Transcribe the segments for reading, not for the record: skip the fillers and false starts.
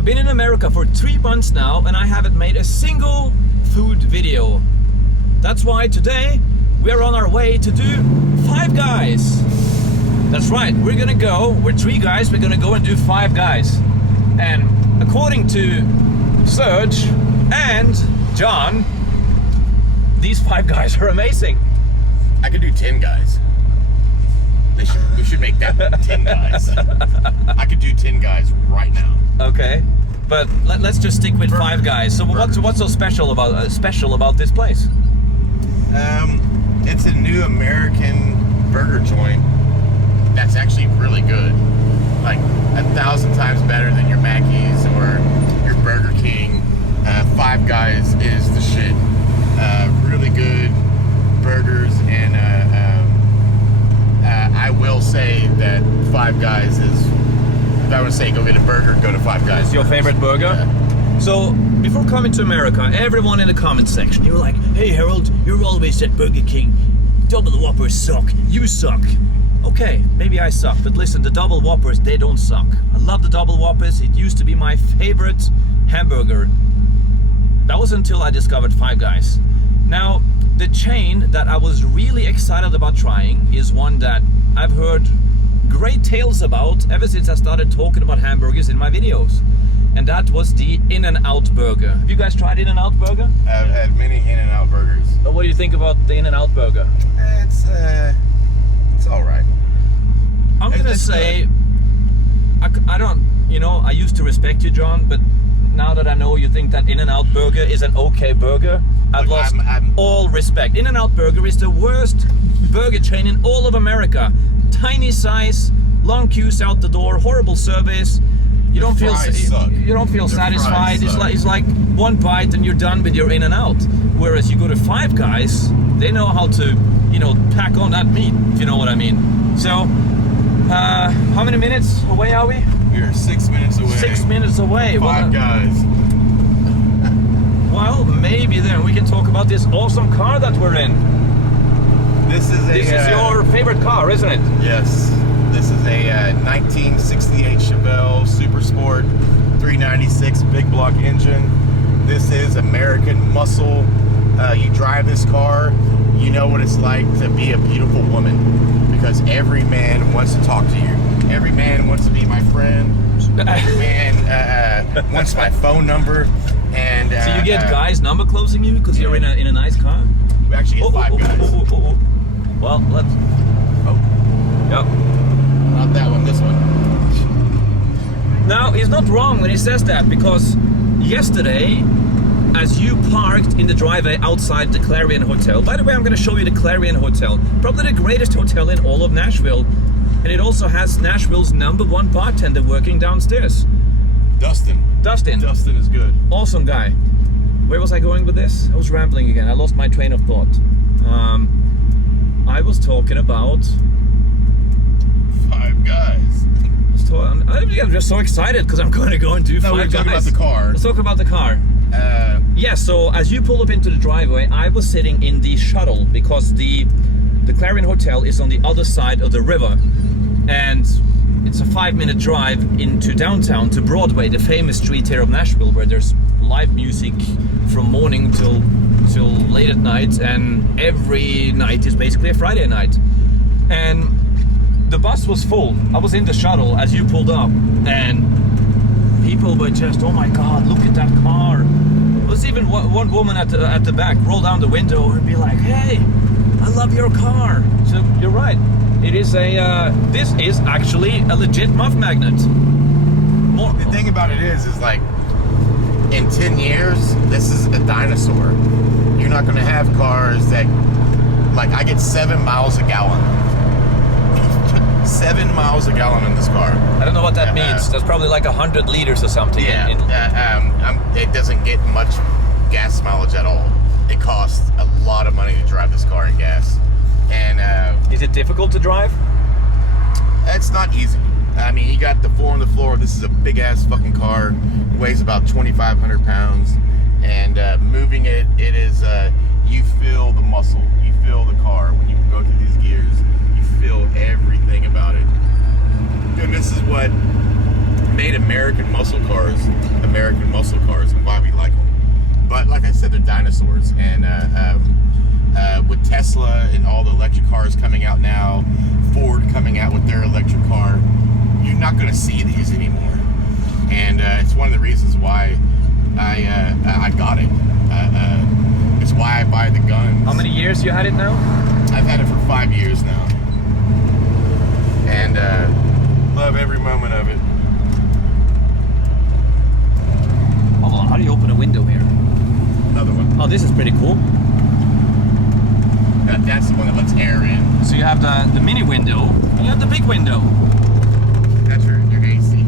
I've been in America for 3 months now and I haven't made a single food video. That's why today we're on our way to do Five Guys. That's right, we're 3 guys, we're gonna go and do Five Guys. And according to Serge and John, these Five Guys are amazing. I could do 10 guys. We should make that 10 guys. I could do 10 guys right now. Okay, but let's just stick with Five Guys. So what's so special about this place? It's a new American burger joint that's actually really good. Like 1,000 times better than your Mackey's or your Burger King. Five Guys is the shit. Really good burgers, and I will say that Five Guys is, if I would say go get a burger, go to Five Guys. It's your favorite burger? Yeah. So, before coming to America, everyone in the comment section, you were like, hey Harold, you're always at Burger King. Double Whoppers suck. You suck. Okay, maybe I suck, but listen, the Double Whoppers, they don't suck. I love the Double Whoppers. It used to be my favorite hamburger. That was until I discovered Five Guys. Now, the chain that I was really excited about trying is one that I've heard great tales about ever since I started talking about hamburgers in my videos. And that was the In-N-Out burger. Have you guys tried In-N-Out burger? I've had many In-N-Out burgers. What do you think about the In-N-Out burger? It's all right. I'm gonna say, I don't, I used to respect you, John, but now that I know you think that In-N-Out burger is an okay burger, I've lost all respect. In-N-Out burger is the worst burger chain in all of America. Tiny size, long queues out the door, horrible service. You don't feel satisfied. It's like one bite and you're done with your In-N-Out. Whereas you go to Five Guys, they know how to, pack on that meat, if you know what I mean. So, how many minutes away are we? We're 6 minutes away. 6 minutes away. Five Guys. Well, maybe then we can talk about this awesome car that we're in. This is your favorite car, isn't it? Yes. This is a 1968 Chevelle Super Sport 396 big block engine. This is American muscle. You drive this car, you know what it's like to be a beautiful woman, because every man wants to talk to you. Every man wants to be my friend. Every man wants my phone number. And so you get guys number closing you because you're in a nice car? We actually get Five Guys. Well, let's. Oh. Yep. Not that one, this one. Now, he's not wrong when he says that, because yesterday, as you parked in the driveway outside the Clarion Hotel, by the way, I'm going to show you the Clarion Hotel, probably the greatest hotel in all of Nashville, and it also has Nashville's #1 bartender working downstairs. Dustin is good. Awesome guy. Where was I going with this? I was rambling again. I lost my train of thought. I was talking about Five Guys. I'm just so excited because I'm going to go and do Five Guys. Talking about the car. Let's talk about the car. Yeah, so as you pull up into the driveway, I was sitting in the shuttle because the Clarion Hotel is on the other side of the river. And it's a 5-minute drive into downtown to Broadway, the famous street here of Nashville, where there's live music from morning till late at night, and every night is basically a Friday night. And the bus was full. I was in the shuttle as you pulled up, and people were just, oh my God, look at that car. There was even one woman at the back roll down the window and be like, hey, I love your car. So you're right. It is this is actually a legit muff magnet. The thing about it is like, in 10 years, this is a dinosaur. You're not going to have cars that, like, I get 7 miles a gallon. 7 miles a gallon in this car. I don't know what that means. That's probably like 100 liters or something. Yeah. It doesn't get much gas mileage at all. It costs a lot of money to drive this car in gas. And is it difficult to drive? It's not easy. I mean, you got the 4 on the floor. This is a big ass fucking car. It weighs about 2,500 pounds. And moving it is, you feel the muscle. You feel the car when you go through these gears. You feel everything about it. And this is what made American muscle cars, and why we like them. But like I said, they're dinosaurs, and with Tesla and all the electric cars coming out now, Ford coming out with their electric car, you're not going to see these anymore. And it's one of the reasons why I got it. It's why I buy the guns. How many years you had it now? I've had it for 5 years now, and love every moment of it. Hold on, how do you open a window here? Another one. Oh, this is pretty cool. That's the one that lets air in. So you have the mini window, and you have the big window. That's your AC.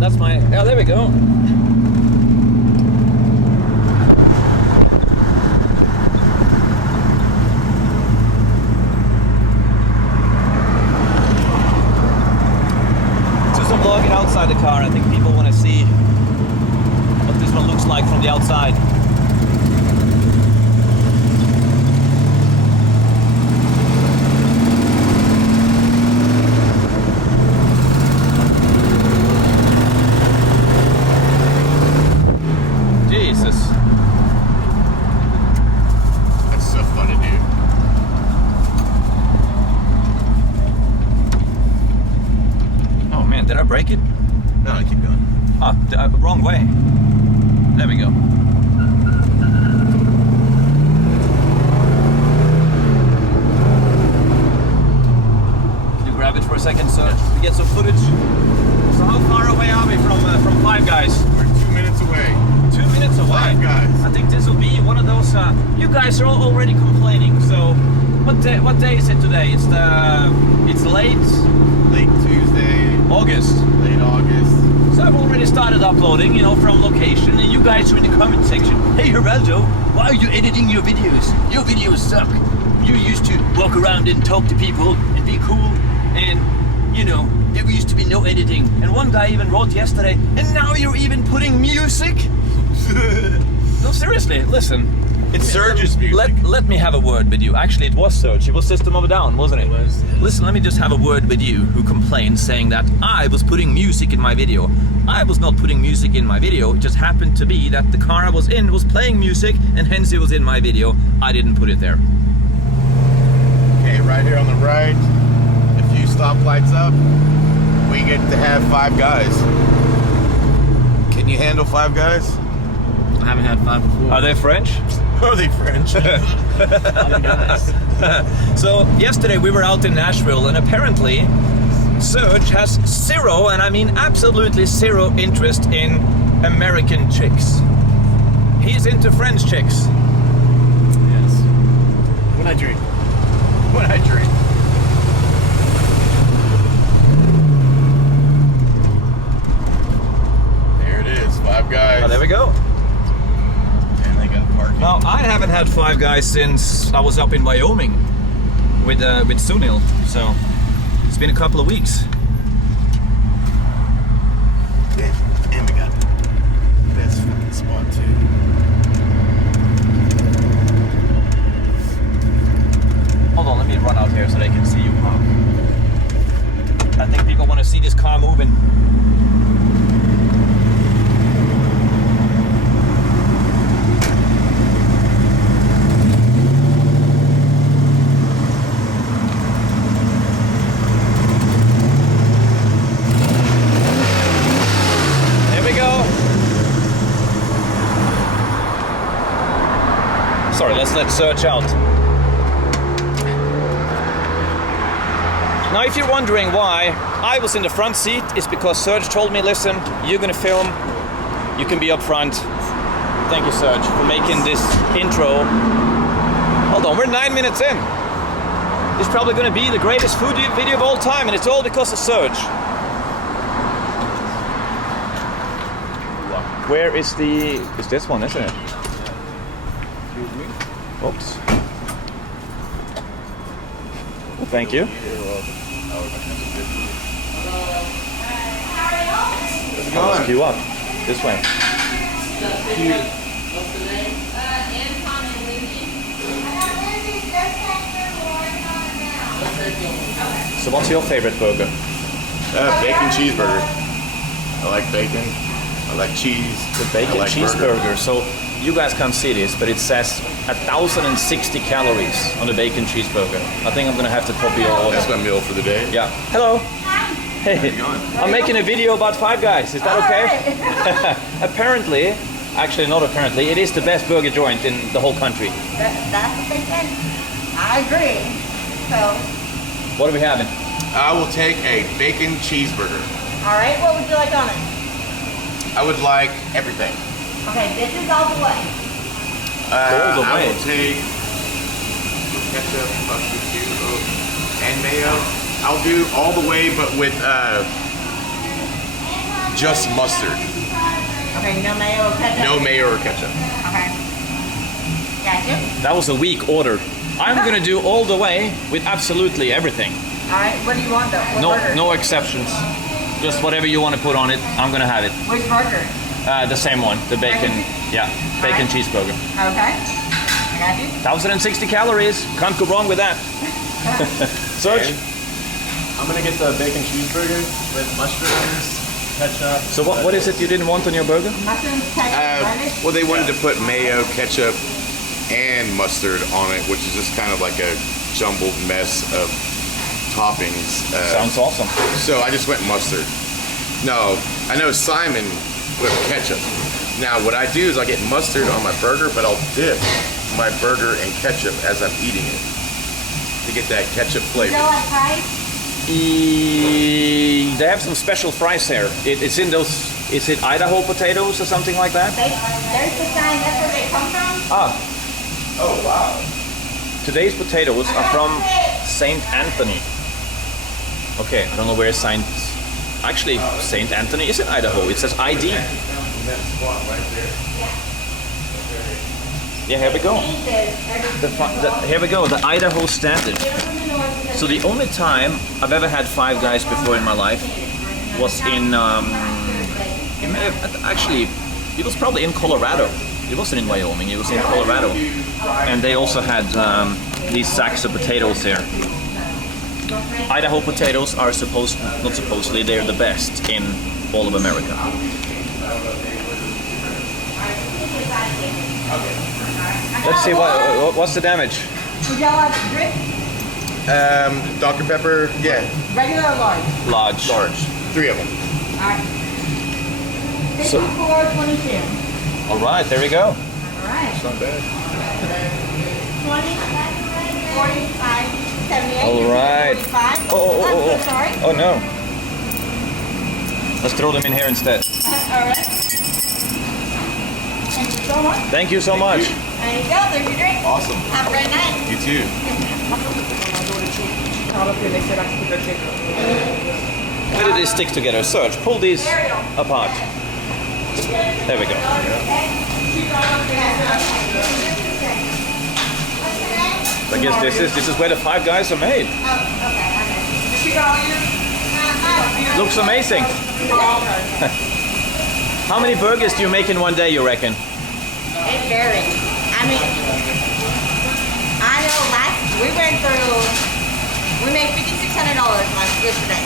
That's my, oh, there we go. Just I'm vlogging outside the car. I think people want to see what this one looks like from the outside. Jesus. That's so funny, dude. Oh man, did I break it? No, keep going. Ah, wrong way. There we go. Can you grab it for a second so we get some footage? So how far away are we from Five Guys? We're 2 minutes away. 2 minutes away. Five Guys. I think this will be one of those. You guys are all already complaining. So, what day is it today? It's late Tuesday. August. Late August. So I've already started uploading, you know, from location, and you guys are in the comment section. Hey Geraldo, why are you editing your videos? Your videos suck. You used to walk around and talk to people and be cool, and you know, there used to be no editing. And one guy even wrote yesterday, and now you're even putting music? No, seriously, listen. It's Surge's music. Let me have a word with you. Actually, it was Surge. It was System of a Down, wasn't it? It was. Listen, let me just have a word with you who complained saying that I was putting music in my video. I was not putting music in my video. It just happened to be that the car I was in was playing music, and hence it was in my video. I didn't put it there. Okay, right here on the right, a few stoplights up, we get to have Five Guys. Can you handle Five Guys? I haven't had five before. Are they French? Are they French? So yesterday we were out in Nashville, and apparently Serge has zero, and I mean absolutely zero, interest in American chicks. He's into French chicks. Yes. When I drink. When I drink. There it is, Five Guys. Oh, there we go. And they got parking. Now I haven't had Five Guys since I was up in Wyoming with Sunil, so it's been a couple of weeks. Yeah, and we got the best fucking spot too. Hold on, let me run out here so they can see you park. I think people want to see this car moving. There we go. Sorry, let's let Serge out. Now, if you're wondering why I was in the front seat, it's because Serge told me, listen, you're gonna film, you can be up front. Thank you, Serge, for making this intro. Hold on, we're 9 minutes in. It's probably gonna be the greatest food video of all time, and it's all because of Serge. Where is it's this one, isn't it? Excuse me. Oops. Thank you. I'll queue up. This way. So what's your favorite burger? Bacon cheeseburger. I like bacon. I like cheese. The bacon I like cheeseburger. burger. So you guys can't see this, but it says 1,060 calories on the bacon cheeseburger. I think I'm gonna have to copy your order. That's my meal for the day. Yeah. Hello. Hey. I'm making a video about Five Guys. Is that okay? Apparently, actually not apparently, it is the best burger joint in the whole country. That's what they said. I agree. So, What are we having? I will take a bacon cheeseburger. all right, what would you like on it? I would like everything. Okay, this is all the way. All the I way. will take ketchup, mustard, and mayo. I'll do all the way, but with just mustard. Okay, no mayo or ketchup? No mayo or ketchup. Okay. Gotcha. That was a weak order. I'm gonna do all the way with absolutely everything. All right, what do you want though? What No, burger? no exceptions. Just whatever you want to put on it, I'm gonna have it. Which burger? The same one, the bacon. Yeah, bacon Alright. cheeseburger. Okay. I got you. 1,060 calories. Can't go wrong with that. Serge. I'm gonna get the bacon cheeseburger with mushrooms, ketchup. So what is it you didn't want on your burger? Mushrooms, ketchup, lettuce. Well, they wanted to put mayo, ketchup, and mustard on it, which is just kind of like a jumbled mess of toppings. Sounds awesome. So I just went mustard. No, I know Simon put ketchup. Now what I do is I get mustard on my burger, but I'll dip my burger in ketchup as I'm eating it to get that ketchup You flavor. know like fries? They have some special fries here. It's in those. Is it Idaho potatoes or something like that? There's the sign, that's where they come from. Ah, Oh wow! today's potatoes are from St. Anthony. Okay, I don't know where Saint. Actually, St. Anthony is in Idaho. It says ID. That spot right there. Yeah, here we go. Here we go. The Idaho Standard. So the only time I've ever had Five Guys before in my life was in. It may have, actually, it was probably in Colorado. It wasn't in Wyoming. It was in Colorado, and they also had these sacks of potatoes here. Idaho potatoes are not supposedly, they're the best in all of America. Let's see what's the damage. Would y'all like drip? Dr. Pepper, yeah, Regular or large? Large. large. 3 of them. All right. So- 54.22. All right, there we go. All right. Not bad. 20, 45, 78. All right. 45. Oh, oh, oh, I'm oh. so sorry. Oh no. Let's throw them in here instead. All right. Thank you so much. Thank you so much. There you go. There's your drink. Awesome. Have a great night. You too. Where did these stick together? Serge, pull these apart. There we go. I guess this is where the Five Guys are made. Looks amazing. How many burgers do you make in one day, you reckon? It varies. I mean, I know we made $5,600 yesterday.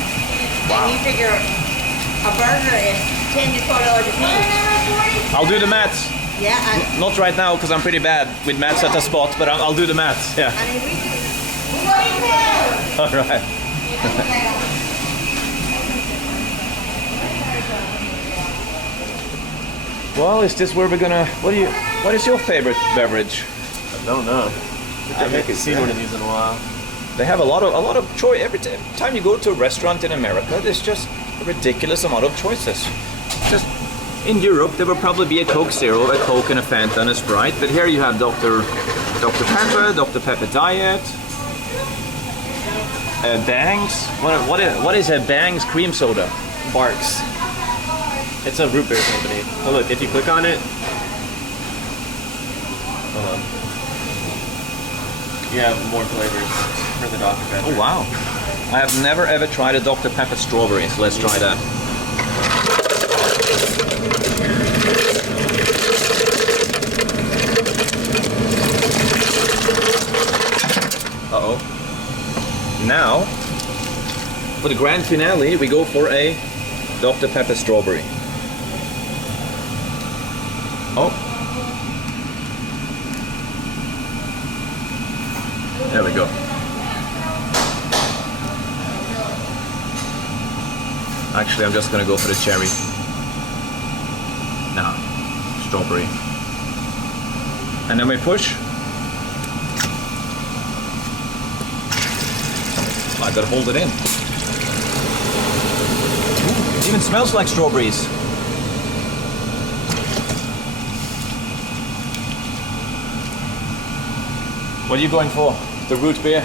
Wow. And you figure a burger is $10 to $12 a piece. I'll do the maths. Yeah, Not right now because I'm pretty bad with maths at the spot, but I'll do the maths. Yeah. I mean, we do. What do you do? All right. Well, is this where we're gonna? What is your favorite beverage? I don't know. I haven't seen one of these in a while. They have a lot of choice. Every time you go to a restaurant in America, there's just a ridiculous amount of choices. Just in Europe, there will probably be a Coke Zero, a Coke, and a Fanta, and a Sprite. But here you have Dr. Pepper, Dr. Pepper Diet, Bangs. What is a Bangs cream soda? Barks. It's a root beer company. Oh look, if you click on it, hold on. You have more flavors for the Dr. Pepper. Oh wow! I have never ever tried a Dr. Pepper strawberry, so let's try that. Uh-oh. Now, for the grand finale, we go for a Dr. Pepper strawberry. Oh. There we go. Actually, I'm just gonna go for the cherry. Nah, strawberry. And then we push. I gotta hold it in. Ooh, it even smells like strawberries. What are you going for? The root beer?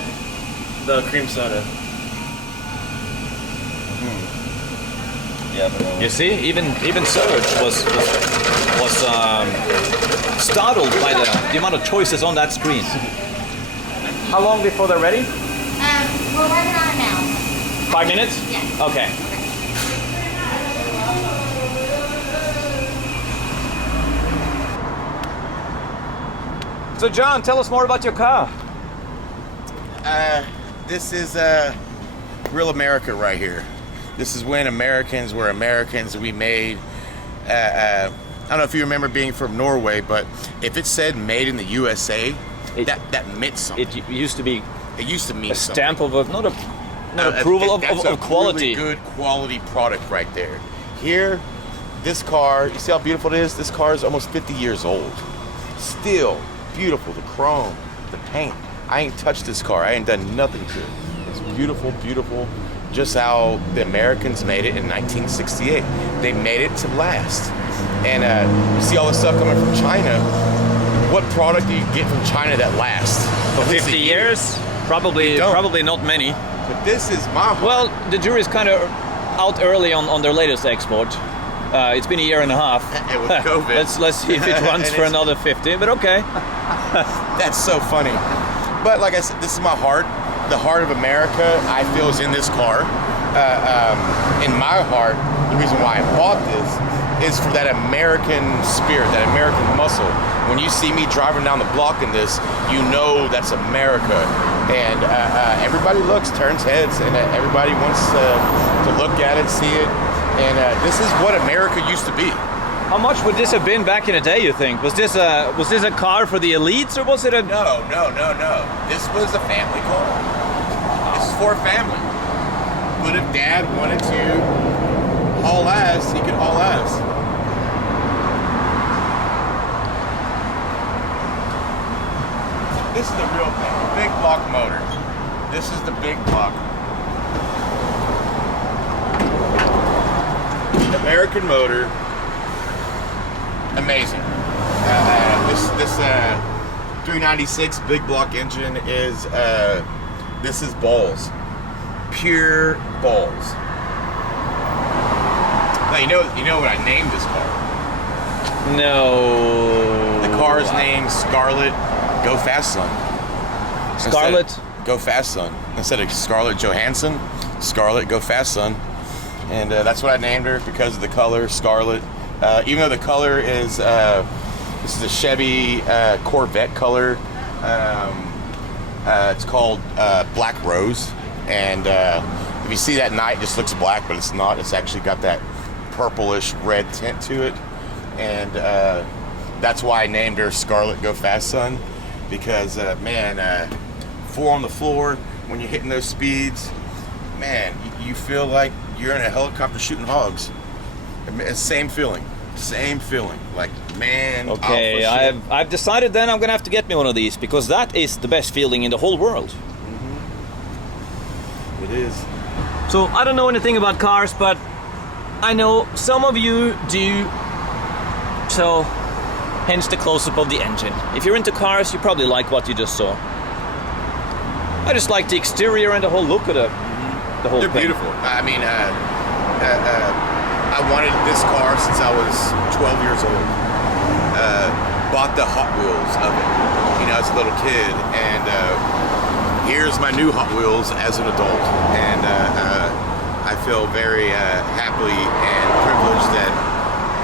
The cream soda. Yeah, but You see, even Serge was startled by the amount of choices on that screen. How long before they're ready? We're working on it now. 5 minutes? Yes. Okay. So John, tell us more about your car. This is real America right here. This is when Americans were Americans. We made, I don't know if you remember being from Norway, but if it said made in the USA, that meant something. It used to be It used to mean a something. stamp of not approval That's of quality. Really good quality product right there. Here, this car, you see how beautiful it is? This car is almost 50 years old. Still beautiful, the chrome, the paint. I ain't touched this car. I ain't done nothing to it. It's beautiful, beautiful. Just how the Americans made it in 1968. They made it to last. And you see all this stuff coming from China. What product do you get from China that lasts? For At least 50 a year? years? Probably not many. But this is my heart. Well, the jury's kind of out early on their latest export. It's been a year and a half. And with COVID. let's see if it runs for another 50, but okay. That's so funny. But like I said, this is my heart. The heart of America, I feel, is in this car. In my heart, the reason why I bought this is for that American spirit, that American muscle. When you see me driving down the block in this, you know that's America. And everybody turns heads, and everybody wants to look at it, see it. And this is what America used to be. How much would this have been back in the day, you think? Was this a car for the elites, or was it a... No. This was a family car. This is for a family. But if Dad wanted to haul ass, he could haul ass. This is the real thing. The big block motor. This is the big block. American motor. Amazing. This 396 big block engine is this is balls, pure balls. Now you know what I named this car. No. The car is named Scarlett Go Fast Son. Scarlett Go Fast Son instead of Scarlett Johansson. Scarlett Go Fast Son, and that's what I named her because of the color Scarlett. Even though the color is, this is a Chevy Corvette color. It's called Black Rose. And if you see that at night, it just looks black, but it's not. It's actually got that purplish red tint to it. And that's why I named her Scarlett Go Fast Son. Because, man, 4 on the floor, when you're hitting those speeds, man, you feel like you're in a helicopter shooting hogs. Same feeling. Like, man. Okay, I've decided then I'm gonna have to get me one of these because that is the best feeling in the whole world. Mm-hmm. It is. So I don't know anything about cars, but I know some of you do. So hence the close-up of the engine. If you're into cars, you probably like what you just saw. I just like the exterior and the whole look of the whole They're thing. beautiful. I mean, I wanted this car since I was 12 years old. Bought the Hot Wheels of it, as a little kid. And here's my new Hot Wheels as an adult. And I feel very happily and privileged that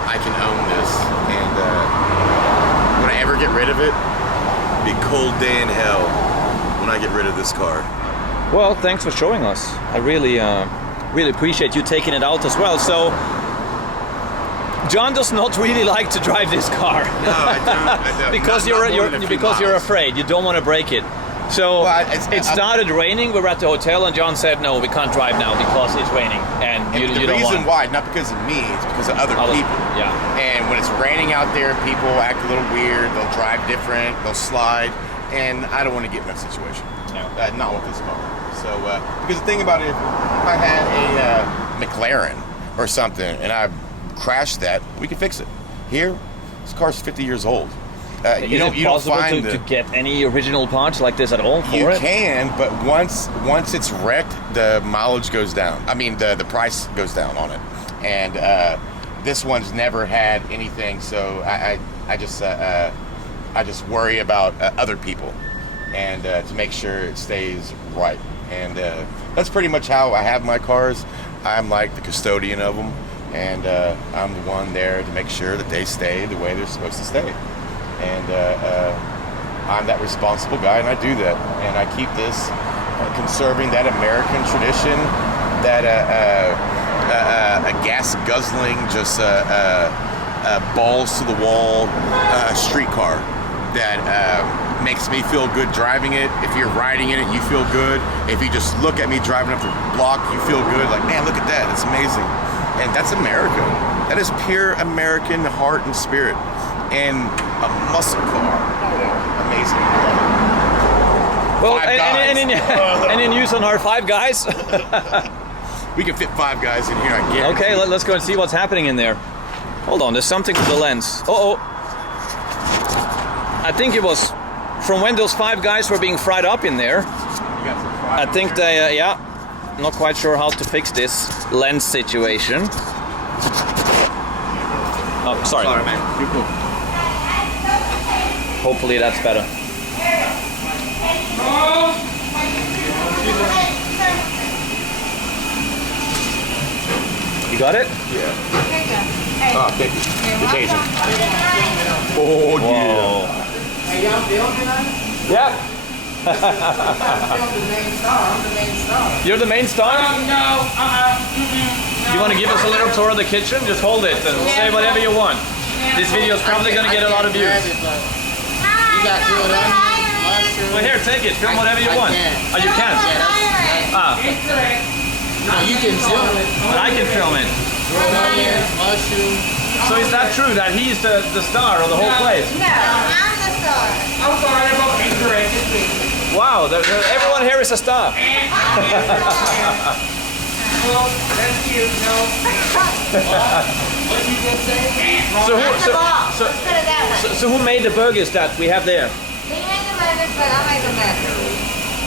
I can own this. And when I ever get rid of it, it'll be a cold day in hell when I get rid of this car. Well, thanks for showing us. I really really appreciate you taking it out as well. So John does not really like to drive this car. No, I don't. because Not you're afraid. You don't want to break it. So it started raining. We were at the hotel, and John said, "No, we can't drive now because it's raining." And you the don't reason want. why, not because of me, it's because of other people. Yeah. And when it's raining out there, people act a little weird. They'll drive different. They'll slide, and I don't want to get in that situation. No. Not with this car. So because the thing about it, if I had a McLaren or something, and I crashed that, we can fix it. Here, this car's 50 years old. You don't find to get any original parts like this at all for you it? can, but once it's wrecked, the mileage goes down. I mean, the price goes down on it. And this one's never had anything, so I just worry about other people and to make sure it stays right. And that's pretty much how I have my cars. I'm like the custodian of them, and I'm the one there to make sure that they stay the way they're supposed to stay. And I'm that responsible guy, and I do that. And I keep this conserving that American tradition, that a gas guzzling, just balls to the wall streetcar that makes me feel good driving it. If you're riding in it, you feel good. If you just look at me driving up the block, you feel good. Like, man, look at that. It's amazing. And that's America. That is pure American heart and spirit. And a muscle car. Amazing. Well, any news on our 5 guys? We can fit 5 guys in here, I guarantee. Okay, let's go and see what's happening in there. Hold on, there's something to the lens. I think it was from when those 5 guys were being fried up in there. I think they, not quite sure how to fix this lens situation. Oh, sorry. Sorry, man. You're cool. Hopefully that's better. You got it? Yeah. Hey. Oh, thank you. The Cajun. Oh, yeah. Hey, y'all filming us? Yep. I'm the main star. I'm the main star. You're the main star? No. You want to give us a little tour of the kitchen? Just hold it and say whatever you want. This video is probably going to get a lot of views. You got grilled onions, mushrooms. Well, here, take it. Film whatever you want. Oh, you can? No, you can film it. But I can film it. Grilled onions, mushrooms. So is that true that he's the star of the whole place? No, I'm the star. I'm sorry about incorrect. Wow, everyone here is a star. Well, that's cute, no. What did you just say? So who made the burgers that we have there? He made the burgers, but I make them better.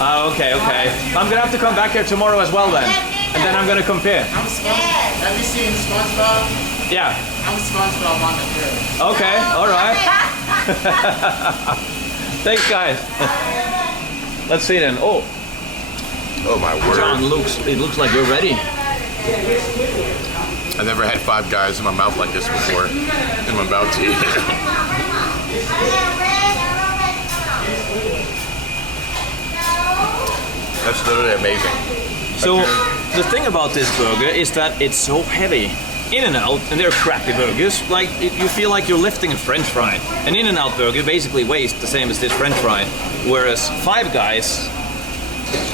Oh, okay. I'm gonna have to come back here tomorrow as well then. And then I'm gonna compare. I'm SpongeBob. Have you seen SpongeBob? Yeah. I'm SpongeBob on the grill. Okay, alright. Thanks guys. Let's see then. Oh my word. John, it looks like you're ready. I've never had 5 guys in my mouth like this before. And I'm about to. That's literally amazing. So the thing about this burger is that it's so heavy. In-N-Out, and they're crappy burgers, like you feel like you're lifting a French fry. An In-N-Out burger basically weighs the same as this French fry, whereas 5 Guys,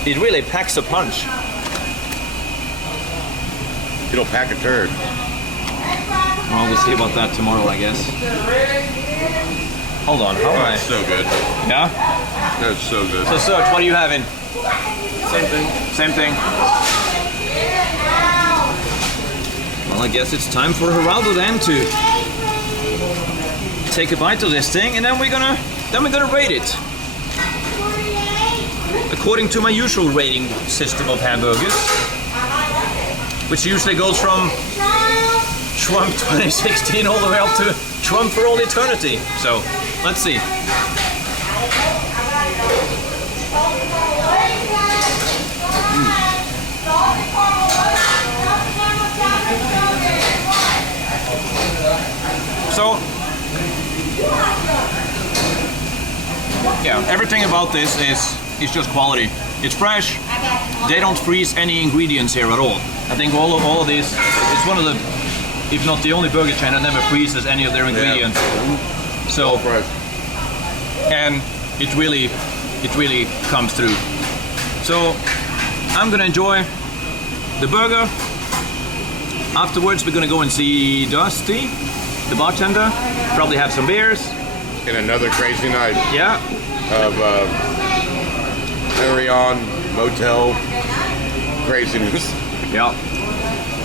it really packs a punch. It'll pack a turd. Well, we'll see about that tomorrow, I guess. Hold on, how am I? That's so good. Yeah? That's so good. So Serge, what are you having? Same thing. Same thing. Well, I guess it's time for Geraldo then to take a bite of this thing, and then we're gonna rate it according to my usual rating system of hamburgers, which usually goes from Trump 2016 all the way up to Trump for all eternity. So let's see. So, yeah, everything about this is just quality. It's fresh. They don't freeze any ingredients here at all. I think all of these, it's one of the, if not the only burger chain that never freezes any of their ingredients. So, and it really comes through. So I'm gonna enjoy the burger. Afterwards we're gonna go and see Dusty, the bartender, probably have some beers. And another crazy night. Yeah. Of carry-on motel craziness. Yeah.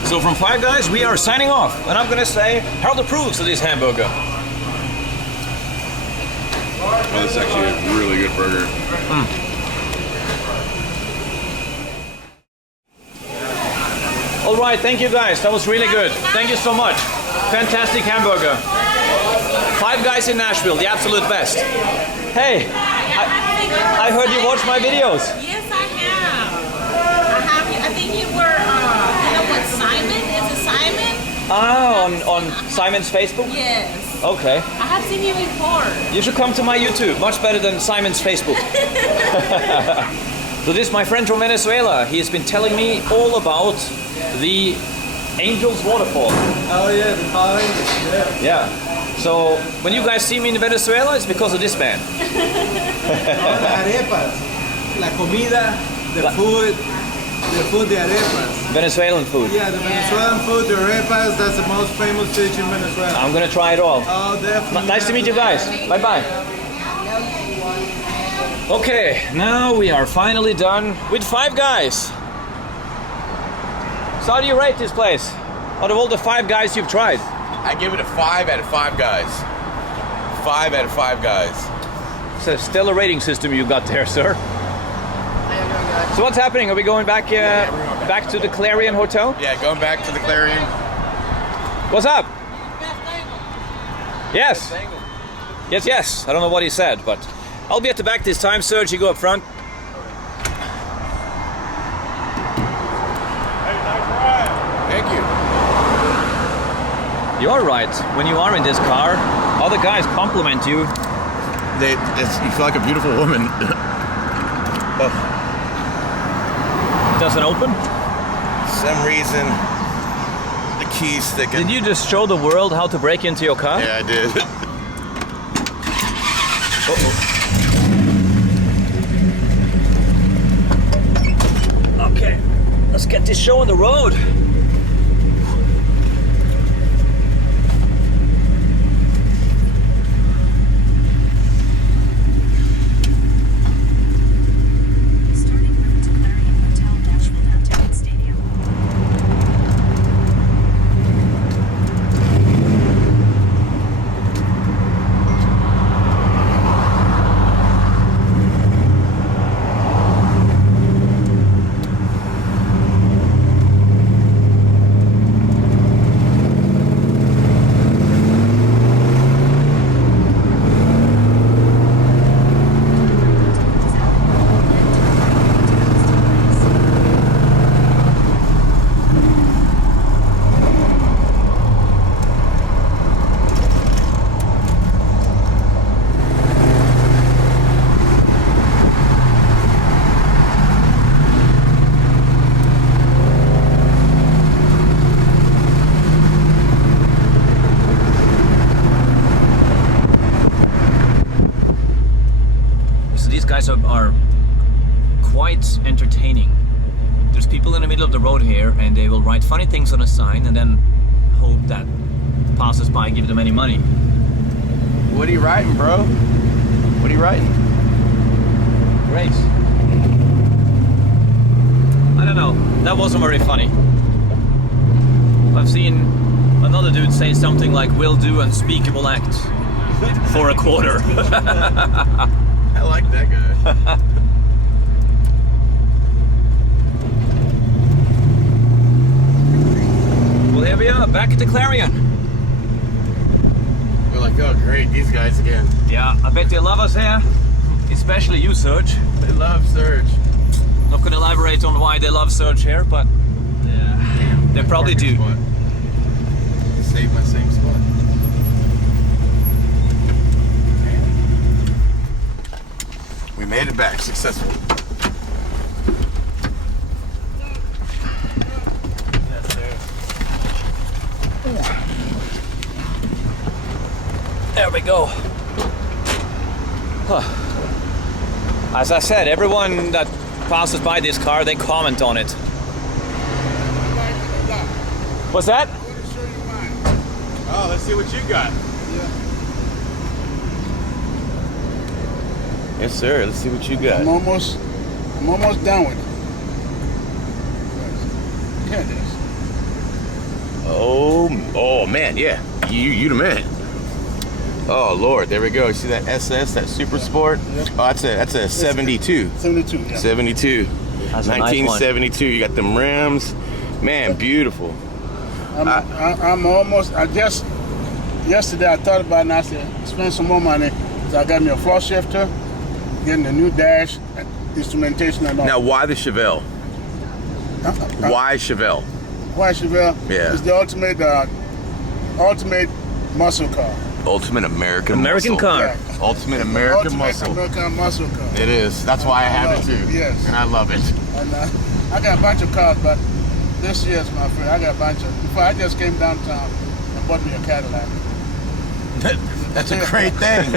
So from Five Guys we are signing off, and I'm gonna say, how are the proofs of this hamburger? Well, this is actually a really good burger. All right, thank you guys. That was really good. Thank you so much. Fantastic hamburger. Five Guys in Nashville, the absolute best. Hey, I heard you watch my videos. Yes, I have. I think you were, you know what, Simon? Is it Simon? Ah, on Simon's Facebook? Yes. Okay. I have seen you before. You should come to my YouTube. Much better than Simon's Facebook. So this is my friend from Venezuela. He has been telling me all about the Angel's Waterfall. Oh yeah, the pie. Yeah. Yeah. So when you guys see me in Venezuela, it's because of this man. Arepas, la comida, the food de arepas. Venezuelan food. Yeah, the Venezuelan food, the arepas, that's the most famous dish in Venezuela. I'm gonna try it all. Oh, definitely. Nice to meet you guys. Bye bye. Okay, now we are finally done with Five Guys. So how do you rate this place? Out of all the Five Guys you've tried? I give it a 5 out of 5 guys. 5 out of 5 guys. It's a stellar rating system you got there, sir. So what's happening? Are we going back back to the Clarion Hotel? Yeah, going back to the Clarion. What's up? Yes. Yes. I don't know what he said, but I'll be at the back this time. Serge, you go up front. Thank you. You are right. When you are in this car, other guys compliment you. You feel like a beautiful woman. Oh. Doesn't open? For some reason, the key's sticking. Did you just show the world how to break into your car? Yeah, I did. Okay, let's get this show on the road. Starting route to Clarion Hotel, Nashville Downtown Stadium. Are quite entertaining. There's people in the middle of the road here, and they will write funny things on a sign and then hope that passers-by give them any money. What are you writing, bro? What are you writing? Great. I don't know. That wasn't very funny. I've seen another dude say something like "will do unspeakable act" for a quarter. I like that guy. Well, here we are, back at the Clarion. We're like, oh great, these guys again. Yeah, I bet they love us here. Especially you, Serge. They love Serge. Not gonna elaborate on why they love Serge here, but Yeah. they probably do. Spot. Save my same spot. We made it back successfully. There we go. Huh. As I said, everyone that passes by this car, they comment on it. What's that? Oh, let's see what you got. Yes, sir. Let's see what you got. I'm almost done with it. Yeah, it is. Oh man, yeah. You the man. Oh Lord, there we go. You see that SS, that Super Sport? Yep. Oh, that's a 72. 72, yeah. 72. That's a nice one. 1972. You got them rims. Man, beautiful. Yesterday I thought about it and I said, spend some more money. So I got me a floor shifter, getting a new dash, instrumentation and all. Now, why the Chevelle? Why Chevelle? Why Chevelle? Yeah. It's the ultimate muscle car. Ultimate American muscle. car. Yeah. Ultimate American Ultimate muscle. American muscle car. It is. That's why I have it too. Yes. And I love it. And I got a bunch of cars, but this year's my friend. I got a bunch of. Before I just came downtown and bought me a Cadillac. That's a great thing.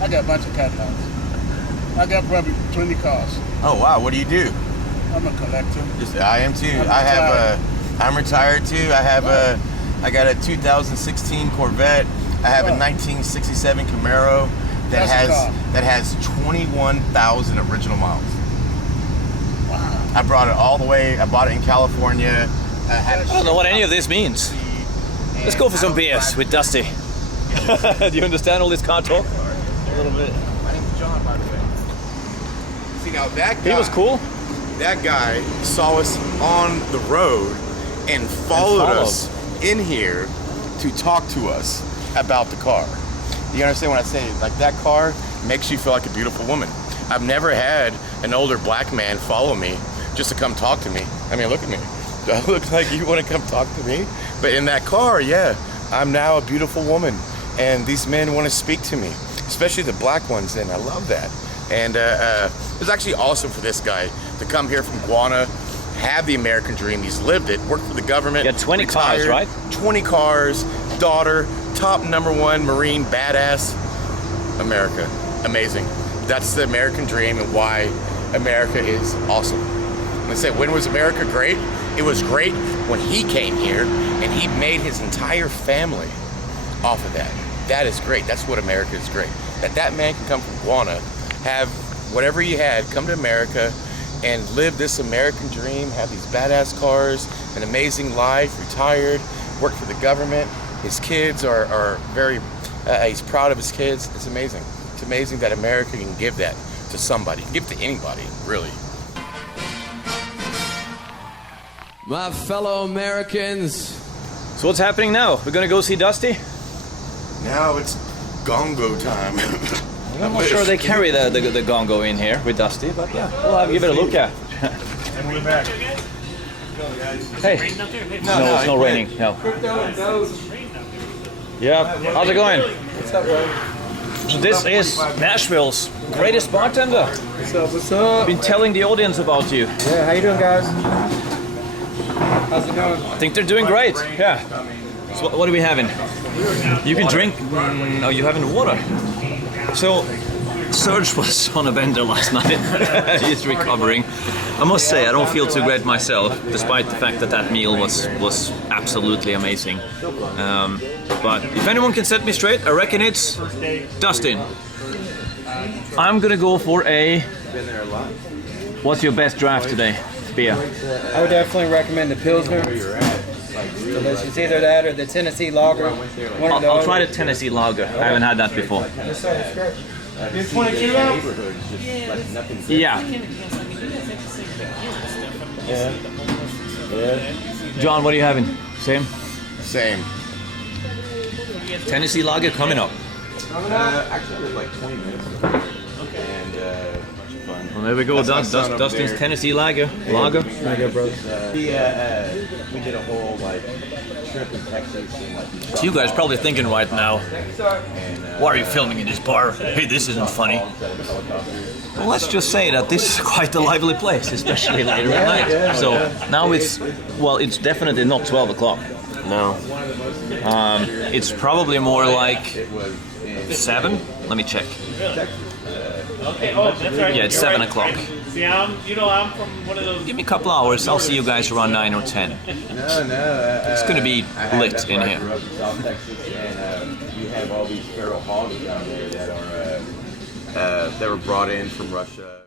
I got a bunch of Cadillacs. I got probably 20 cars. Oh wow, what do you do? I'm a collector. I am too. I'm retired too. I got a 2016 Corvette. I have a 1967 Camaro that has 21,000 original miles. Wow. I brought it all the way. I bought it in California. I don't know what any of this means. Let's go for some beers with Dusty. Do you understand all this car talk? A little bit. My name's John, by the way. See, now that guy... He was cool. That guy saw us on the road and followed us in here to talk to us about the car. You understand what I say? Like, that car makes you feel like a beautiful woman. I've never had an older black man follow me just to come talk to me. I mean, look at me. Do I look like you want to come talk to me? But in that car, yeah, I'm now a beautiful woman. And these men want to speak to me, especially the black ones, and I love that. And it was actually awesome for this guy to come here from Guana, have the American dream. He's lived it, worked for the government. You got 20 retired, cars, right? 20 cars, daughter, top #1 Marine, badass. America, amazing. That's the American dream and why America is awesome. I say, when was America great? It was great when he came here and he made his entire family off of that. That is great. That's what America is great. That man can come from Guana, have whatever he had, come to America and live this American dream, have these badass cars, an amazing life, retired, work for the government. His kids are very, he's proud of his kids. It's amazing. It's amazing that America can give that to somebody, give it to anybody, really. My fellow Americans. So what's happening now? We're gonna go see Dusty? Now it's gongo time. I'm not sure they carry the gongo in here with Dusty, but yeah, we'll give it a look at. And we're back. Hey, no, it's not raining. No. Yeah, how's it going? What's up, bro? This is Nashville's greatest bartender. What's up? What's up? Been telling the audience about you. Yeah, how you doing, guys? How's it going? I think they're doing great. Yeah. So what are we having? You can drink. No, you having water. So Serge was on a bender last night. He's recovering. I must say, I don't feel too great myself, despite the fact that that meal was absolutely amazing. But if anyone can set me straight, I reckon it's Dustin. I'm gonna go for a... What's your best draft today? Beer. I would definitely recommend the Pilsner. Delicious. Either that or the Tennessee Lager. I'll try the Tennessee Lager. I haven't had that before. You're 22 now? Yeah. John, what are you having? Same? Same. Tennessee Lager coming up. Actually, it was like 20 minutes. And fun. Well, there we go. Dustin's Tennessee Lager. There you go, brother. We did a whole like trip in Texas. And, like, So you guys probably thinking right now, why are you filming in this bar? Hey, this isn't funny. Well, let's just say that this is quite a lively place, especially later at night. So now it's definitely not 12 o'clock. No. It's probably more like 7. Let me check. Okay, oh, that's right. Yeah, it's 7 o'clock. See, I'm from one of those. Give me a couple hours. I'll see you guys around 9 or 10. No. It's gonna be lit in here. I grew up in South Texas, and you have all these feral hogs down there that are that were brought in from Russia.